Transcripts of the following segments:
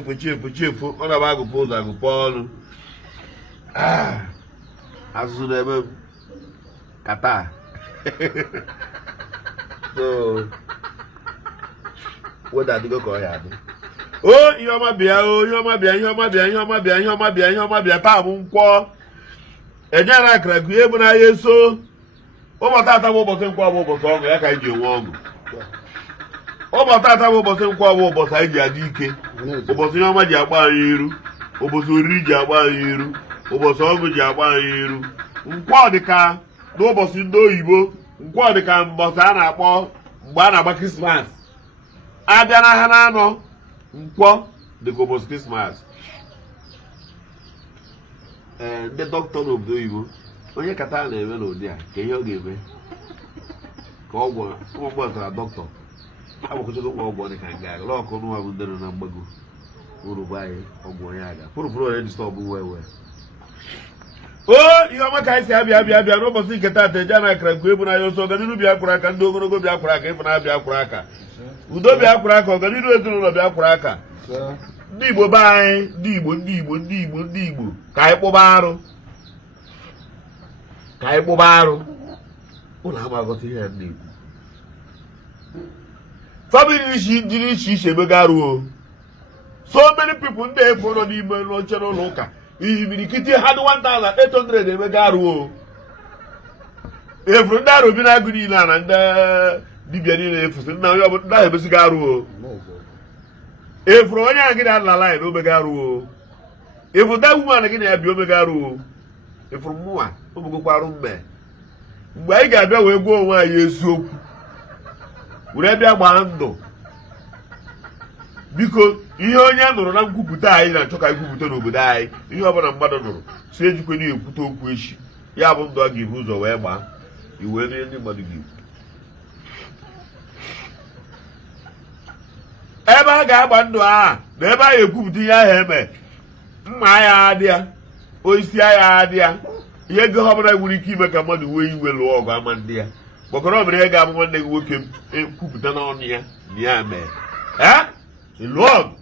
chefu ọ na-aba agụpụ ụzọ agụpụ ọnụ azụzụ na-eme m kata so weda adịgo ka ọ ya adị ihe ọma bịa ihe ọma bịa ihe ọma bịa ihe ọma bịa ihe ọma bịa ihe ọma bịa taa bụ nkwọ enyere akara ka ihe bụ n'ahịa eso ụbọchị ata bụ ụbọchị nkwọ bụ ụbọchị ọṅụ ya ka anyị ji enwe ọṅụ ụbọchị ata bụ ụbọchị nkwọ bụ ụbọchị anyị ji adị ike ụbọchị ihe ọma ji agba anyị iru ụbọchị oriri ji agba anyị iru ụbọchị ọṅụ ji agba anyị iru nkwọ dịka n'ụbọchị ndị oyibo nkwọ dịka mbọchị a na-akpọ mgbe a na-agba krismas abịa n'ahịa na-anọ nkwọ dịka ụbọchị krismas ndị dọkịta n'obodo oyibo onye kata na-eme n'ụdị a ka ihe ọ ga-eme ka ọgwụ gbasara dọkịta agbakọchago nwa ọgwụ dị ka nga aga lọkụ n'ụwa bụ ndị nọ na mgbago urugbo anyị ọgwụ onye aga pụrụpụrụ onye distọbụ wee ihe ọma ka anyị si abịa n'ụbọchị nke taata eje na akara nke ebu n'anya ọsọ ọganiru bịa kwụrụ aka ndị ogologo bịa kwụrụ aka ịfụ na-abịa kwụrụ aka udo bịa kwụrụ aka ọganiru ezinụlọ bịa kwụrụ aka ndị Igbo be anyị ndị Igbo ka anyị kpụba arụ ụlọ amaghọta ihe ndị Igbo famili dị iche iche emega arụ so many people ndị efu nọ n'ime n'oche n'ụlọ ụka imirikiti ha dị 1800 emega arụ efuru ndị arụ bi na-agụ niile a na ndị dibịa niile efusi nna onye ọbụla ndị ahụ emesigo arụ efuru onye ahụ gị na-alala anyị na omega arụ efuru ndị woman gị na-abịa omega arụ efuru mụnwa omegokwa arụ mgbe anyị ga-abịa wee gwa onwe anyị eziokwu were bịa gbaa ndụ biko ihe onye nụrụ na nkwupụta anyị na-achọ ka anyị kwupụta n'obodo anyị ihe ọbụla mmadụ nụrụ si ejikwe na-ekwute okwu echi ya bụ ndụ a ga-ebu ụzọ wee gbaa iwee nye ndị mmadụ ga-ekwu ebe a ga-agba ndụ agha na ebe a ga-ekwupụta ihe ahụ eme mma agha adị ya osisi agha adị ya ihe ego ọbụla nwere ike ime ka mmadụ wee iwe lụọ ọgụ ama ndị ya gbakọrọ ọ bụla ihe ga-abụ nwanne gị nwoke ekwupụta n'ọnụ ya na ya mee lụọ ọgụ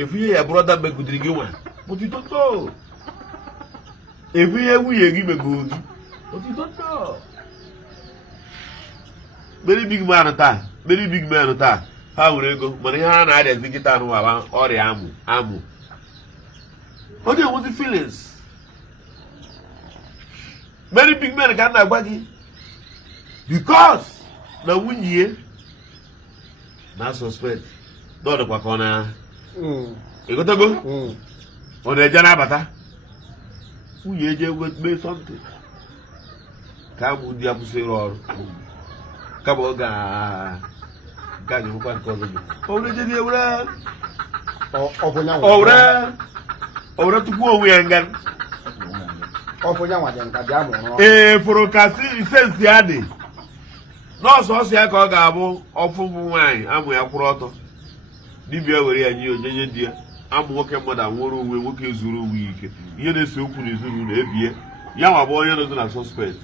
efu ihe ya brọda megidere gị nwa otitoto efu ihe nwunye gị megoro gị otitoto many big man taa ha nwere ego mana ihe ha na-arịazi nkịta n'ụwa ọrịa amụ ọ na-enwezi feelings many big men ka a na-agwa gị because na nwunye na suspect na ọ dịkwa ka ọ na egotago ọ na-eje na-abata nwunye eje mee something ka amụ ndị ya kwụsịrị ọrụ kama ọ ga-aga nwekwa nke ọzọ gị owere tupu onwe ya nga fụrụ ka sensi ya dị nọọsụ ọsọ ya ka ọ ga-abụ ọfụ ụmụ nwaanyị amụ ya kwụrụ ọtọ dibịa were ya nye ojenye di ya amụ nwoke mmadụ anwụrụ onwe nwoke zuru onwe ike ihe na-ese okwu n'ezinụlọ ebie ya nwa bụ onye nọzi na suspect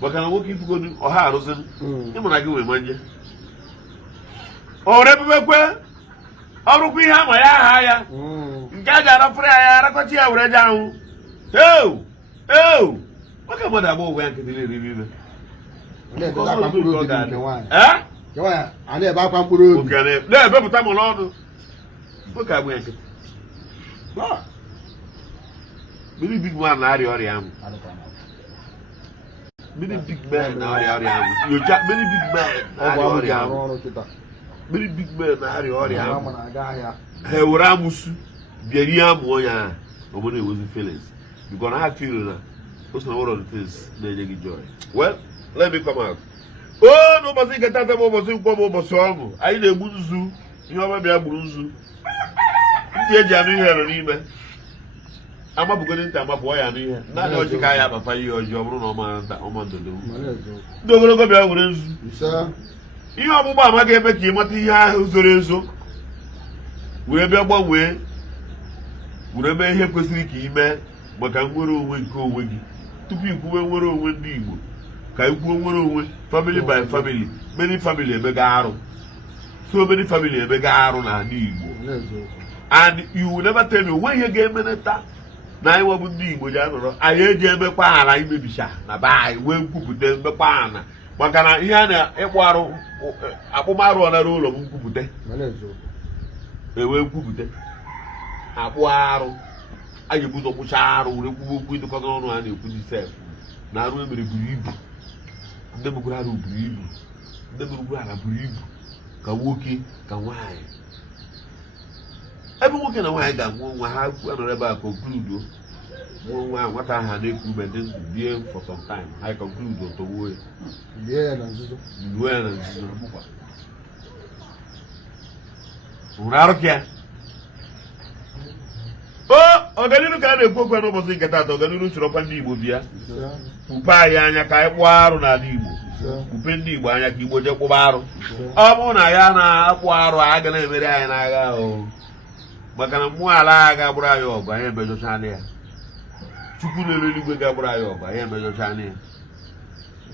maka na nwoke ifugodu ọha arụzi ịmụna gị nwee manje ore bebekwe ọrụkwa ihe ama ya aha ya nke a ga-arapụrụ ya arakọcha ya were je ahụ nwoke mmadụ agba ụgwọ ya nkịtị na-eribe ibe na-ebepụta m n'ọnụ nwoke agba ya nkịtị mmiri big man na-arịa ọrịa ahụ many big men na-arịa ọrịa ahụ nyocha many big men na-arịa ọrịa ahụ many big men na-arịa ọrịa ahụ ha ewere amụsụ bịara ihe amụ onye ahụ obodo enwezi feelings because na ha feel na those are one of the things na-enye gị joy. Well, let me come out. N'ụbọchị nke tata bụ ụbọchị nkwọ bụ ụbọchị ọṅụ anyị na-egbu nzu ihe ọma bịa gburu nzu ndị eji anụ ihe nọ n'ime amapụgodi ntị amapụ ya anụ ihe naanị ọjị ka ya akpapa ihe ọjị ọ bụrụ na ọma ndodo ndị ogologo bịa were nzu ihe ọgbụgba amaghị eme ka ị mata ihe ahụ zoro ezo were bịa gbanwee were mee ihe kwesịrị ka ị mee maka nnwere onwe nke onwe gị tupu ikwuwe nnwere onwe ndị Igbo ka ikwuo nnwere onwe family by family many family emega arụ so many family emega arụ na Igbo. And you will never tell me when you get meneta na anyị wabụ ndị Igbo ji anọrọ anyị eji emekwa ala imebisha na be anyị wee nkwupụta emekwa ala maka na ihe a na-ịkpụ arụ akpụmarụ ọnara ụlọ m nkwupụta ewee nkwupụta akpụ arụ anyị bụ ụzọ kpụcha arụ were kwuo okwu ịdịkọta ọnụ a na-ekwu dị sef na arụ emere buru ibu ndị mekwara arụ buru ibu ndị mekwara ala buru ibu ka nwoke ka nwaanyị ebe nwoke na nwaanyị ga-amụ nwa ha anọrọ ebe a konkludo mụọ nwa nwata aha na-ekwu ube ndị ndụ bie for some time ha konkludo tọwuo ya lie na nzuzo hụrụ arụ ka ya ọganiru ka a na-ekwu okwu n'ụbọchị nke taata ọganiru chọrọkwa ndị Igbo bịa kpupe anyị anya ka anyị kpụọ arụ n'ala Igbo kpupe ndị Igbo anya ka Igbo jee kpụba arụ ọ bụrụ na ya na-akpụ arụ aga na-emeri anyị n'agha ahụ maka na mmụọ ala agha gbụrụ anyị ọgụ anyị emejọchala ya Chukwu n'elu eluigwe ga-agbụrụ anyị ọgụ anyị emejọchala ya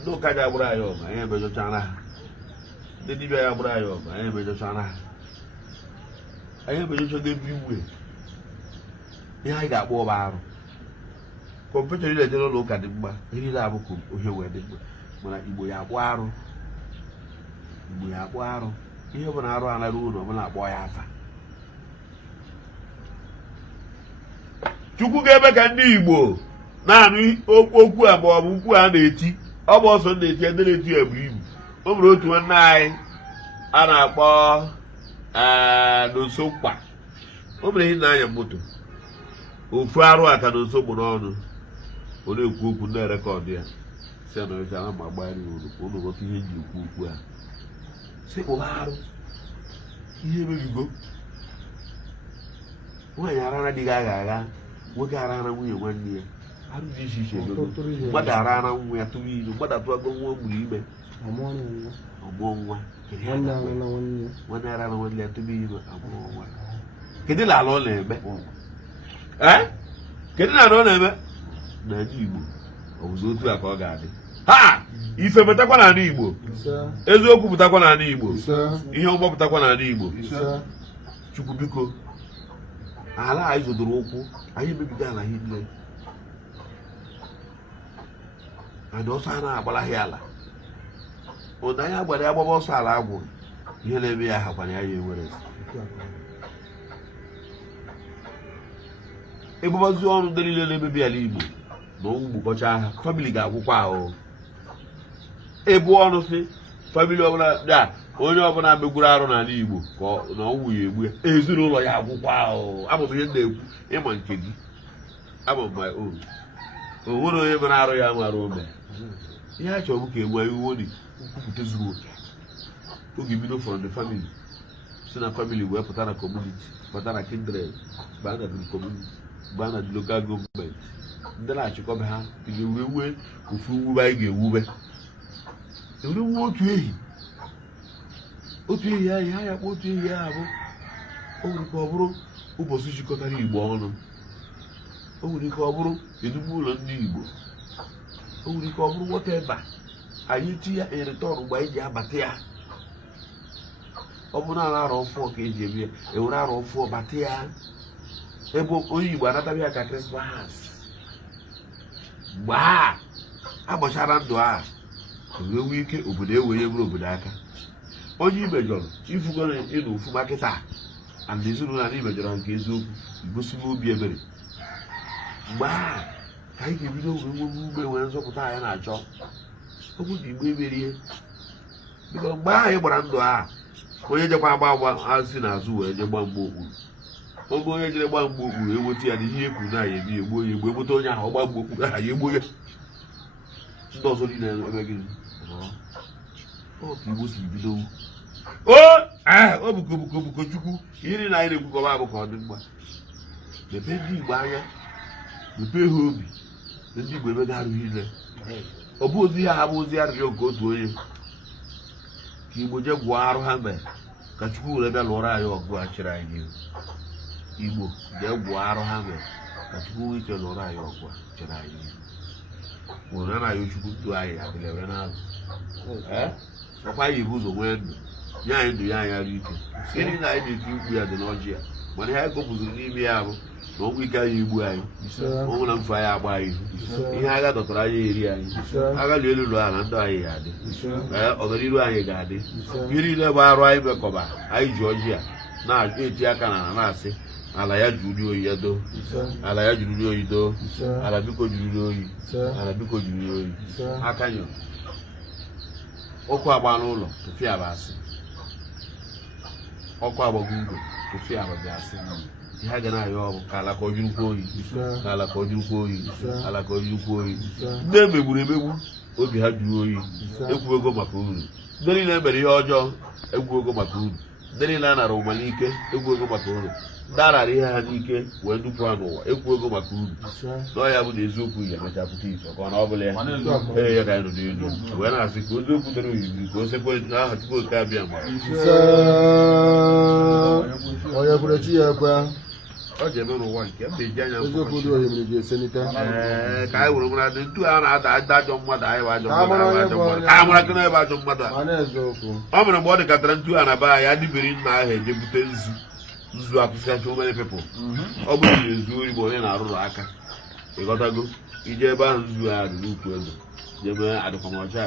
ndị ụka ji agbụrụ anyị ọgụ anyị emejọchala ha ndị dibịa ya gbụrụ anyị ọgụ anyị emejọchala ha anyị emejọchago ebe iwe ihe anyị ga-akpọ ọba arụ kọmputa niile ejere ụlọ ụka dị mma ihe niile abụ ka ohe wee dị mma mana Igbo ya akpụ arụ ihe ọ bụla arụ anara ụlọ ọbụla akpọ ya afa Chukwu ga-eme ka ndị Igbo na-anụ okwu a ma ọ bụ mkpu a na-eti ọ bụ ọsọ na-eti ndị na-eti ya buru ibu o nwere otu nwanne anyị a na-akpọ n'oso mkpa o mere ihe na-anya moto ofu arụ aka n'oso mụ n'ọnụ ọ na-ekwu okwu na-erekọdụ ya si na ọcha na ma gbara ụlọ ghọta ihe ji ekwu okwu a si kpụba arụ ihe emebigo nwaanyị arara dịghị agha nwoke arara nwunye nwanne ya arụ dị iche iche mmadụ arara nwa ya tụrụ ilu mmadụ atụago nwa gburu ime ọmụọ nwa nwanne arara nwanne ya tụrụ ilu amụọ nwa kedu na ala ọ na-eme kedu na ala ọ na-eme n'ala Igbo ọ bụzi otu a ka ọ ga-adị ha ife pụtakwa n'ala Igbo eziokwu pụtakwa n'ala Igbo ihe ọgbọ pụtakwa n'ala Igbo Chukwu biko ala anyị zodoro ụkwụ anyị emebigo ala hinne adị ọsọ a na-agbalaghị ala ụda anyị agbara ya gbaba ọsọ ala agwụrụ ihe na-eme ya hakwana ya enwere ịgbabazi ọrụ ndị niile na-emebi ala Igbo na ọnwụ kpọcha agha famili ga-agwụkwa ahụ ebu ọnụ si famili ọbụla da onye ọbụla megwuru arụ n'ala Igbo ka na ọnwụ ya egbu ya ezinụlọ ya agwụkwa ahụ abụ m ihe na-ekwu ịma nke gị abụ m my own o nwere onye mere arụ ya mara ome ihe a chọrọ m ka enwe iwu ni nkwupụta zuru oke oge bido from the family si na family wee pụta na community pụta na kindred baa na the community baa na the local government ndị na-achịkọba ha ga-ewuwe ofu mwube anyị ga-ewube ewuwe otu ehi anyị ha ya kpọ otu ehi ahụ o nwere ike ọ bụrụ ụbọchị jikọtara Igbo ọnụ o nwere ike ọ bụrụ edugbo ụlọ ndị Igbo o nwere ike ọ bụrụ whatever anyị ti ya eretọnụ mgbe anyị ji abata ya ọ bụ na arọ ọfụọ ka eji eme ya ewere arọ ọfụọ bata ya ebe onye Igbo anataghị ya ka Krismas mgbe a agbachara ndụ a wee nwee ike obodo ewenye bụrụ obodo aka onye imejọrọ ifugo na ịnụ ofuma kịta and ezinụlọ anyị mejọrọ nke eziokwu igosigo obi ebere mgbe a ka anyị ga-ebido wee nwe ume wee nzọpụta anyị na-achọ okwu dị Igbo emerie biko mgbe anyị gbara ndụ a onye jekwa agba azị n'azụ wee je gba mgbe okpuru oge onye jere gba mgbe okpuru eweta ya n'ihe ekwu na anyị ebi egbuo ya egbu eweta onye ahụ ọgba mgbe okpuru aha ya egbuo ya ndị ọzọ niile ebe gị ọ ka Igbo si bido obuko Chukwu ihe na anyị na-ekwukọba abụ ka ọ dị mgba mepee ndị Igbo anya mepee ha obi na ndị Igbo emega arụ ile ọ bụ ozi ha bụ ozi arịrịọ nke otu onye ka Igbo jee gwụọ arụ ha mee ka Chukwu were bịa lụọrọ anyị ọgụ a chịrị anyị Igbo jee gwụọ arụ ha mee ka Chukwu nwee ike lụọrọ anyị ọgụ a chịrị anyị nwere na anyị Chukwu tụọ anyị adịlewe n'azụ ọkwa anyị bụ ụzọ nwee ndụ nye anyị ndụ ya anyị arụ ike gịnị na anyị na-eti mkpu ya dị n'ọjị ya mana ihe anyị kọpụziri n'ime ya bụ na ọnwụ ike anyị igbu anyị ọnwụ na mfe anyị agba anyị ihe agha dọtara anyị eri anyị agha li elu ala ndụ anyị ga-adị ọganiru anyị ga-adị ihe niile bụ arụ anyị mekọba anyị ji ọjị ya na-eti aka na na-asị ala ya jụrụ oyi ya doo ala ya jụrụ oyi doo ala biko jụrụ oyi ala biko jụrụ oyi aka nyọ ọkụ agba n'ụlọ tụfịa bụ asị ọkụ agbago ugwu tụfịa bụ asị ihe a ga na-ayọ ọbụ ka ala ka ọ jụrụkwa oyi ka ala ka ọ jụrụkwa oyi ala ka ọ jụrụkwa oyi ndị emegburu emegbu obi ha jụrụ oyi ekwu ego maka uru ndị niile emere ihe ọjọọ egwu ego maka uru ndị niile a nara ụma n'ike egwu ego maka uru ndị a rara ihe ha n'ike wee dupụ ha n'ụwa ekwu ego maka uru n'ọya bụ na eziokwu ya emecha pụta ife ka ọ na ọ bụla ya ee ya ka anyị nọ n'elu wee na-asị ka oziokwu dere oyibiri ka o sekwe aha tupu oke abịa ma onye kwere chi ya ekwe ọ ji eme n'ụwa nke m na-eji anya eziokwu dị ohimiri ga-eselite ka anyị were mara dị ntu a na-ada ajọ mmadụ anyị bụ ajọ mmadụ ka a mara kena ebe ajọ mmadụ a ọ mere mgbe ọ dịkatara ntu a na be anyị adịberi nna ahụ eje bute nzu apụsịasị omere pepụl ọ bụrụ na ezu ori ma onye na-arụrụ aka ịghọtago ije ebe ahụ nzu a dị n'ukwu ego jebe adịkwamọcha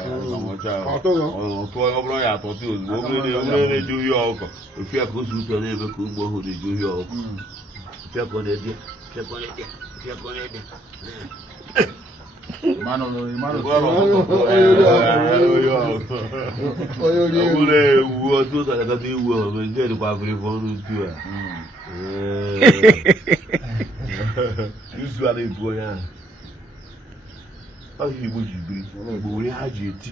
ọtụọ ọ bụrụ ya atọtụ ozugbo obere na-eji ohi ọkụkọ ofu ya ka o si ụtọ na-eme ka ugbo ọhụrụ eji ohi ọkụkọ fiakọ na-ebịa ọbụrụ ewu otu ụzọ lekọta iwu ọhụrụ ndị dịkwa afrịka ọnụ ntu a izu ala ebu onye ahụ ọhịa Igbo ji biri Igbo were ha ji eti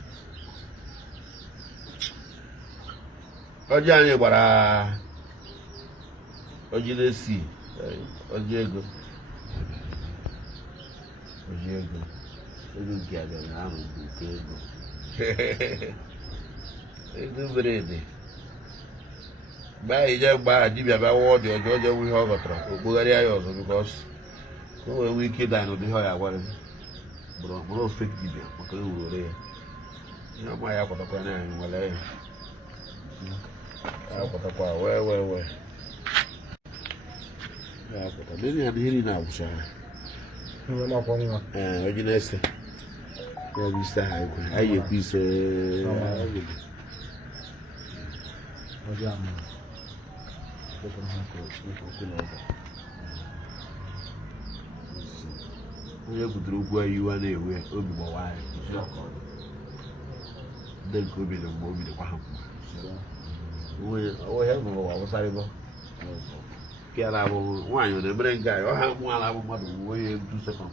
ọjị anyị gbara ọjị na-esi ọjị ego ego nke a bịara ahụ bụ nke ego ego bere ede mgbe anyị je mgbe aha dibịa bịa wụọ dị ọjọọ je nwe ihe ọ ghọtara okpogharịa ya ọzọ bikọs ka o wee nwee ike ịda n'ụdị ihe ọ ya gwara bụrụ ofe dibịa maka ewurore ya ihe ọma ya kwatakwa na anyị nwere ya kwatakwa wee ya kwata ndị ya ihe niile agwụcha ọjị na-ese ya bụ ise ha ekwe anyị ekwe ise onye butere okwu anyị iwe na-ewe obi gbawa anyị ndị nke obi dị mgbe obi dịkwa ha onwe ya bụ ụwa wụsarịbọ kịara abụghị nwaanyị ọ na-emere nke anyị ọha mụ ala bụ mmadụ uwe ya 2 sekọnd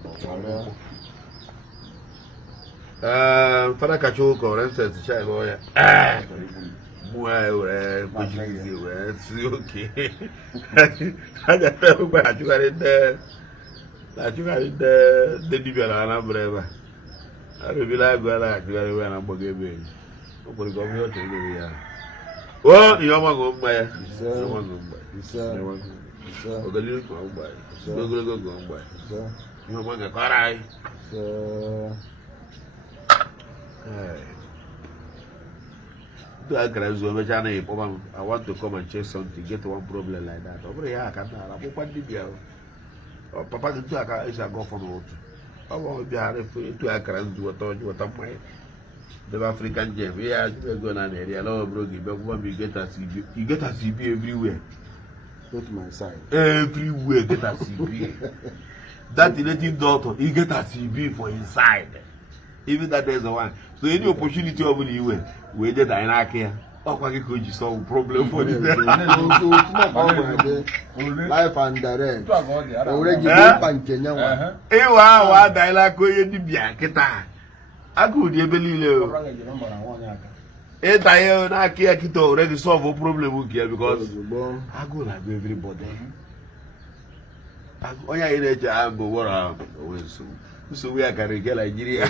fada kacha ụka were nsens chaịbụ ya mụ anyị were kpechizi wee si oke a ga-ekpe achụgharị ndị dibịa na Anambra ebe a arụbila agụ a na-achụgharị ebe a na mgbago ebe enyi o kwere ka ọ bụrụ ọchọ ebe ya o ihe ọma ṅụọ mma ya ogologo ṅụọ mgba ya ogologo ṅụọ mgba ya ihe ọma ngakọrọ anyị ndị a gara nzu omecha anaghị kpọba m I want to come and check something get one problem like that ọ bụrụ ya aka nna ara akwụkwọ ndị bịa papa gị ntụ aka esi aga ọfọ n'ụtụ ọ bụ bịara etu akara nzu weta mmanya debe African gem ihe ya ego na na-eri ya lawa bụrụ gị bịakwụkwọ m get as ibi everywhere everywhere get as ibi that native doctor you get as ibi for inside even that is the one so any opportunity ọ bụla iwe wee je danye n'aka ya ọkwa gị ka o ji solve problem for the life and direct ịwa ahụ adanyela aka onye dibịa kịta aka ụdị ebe niile ịdanye n'aka ya kịta ore gị solve problem nke ya because agụụ na-agụ everybody onye anyị na-eche ha mbụ wọrọ ahụ nsogbu ya karịrị nke Nigeria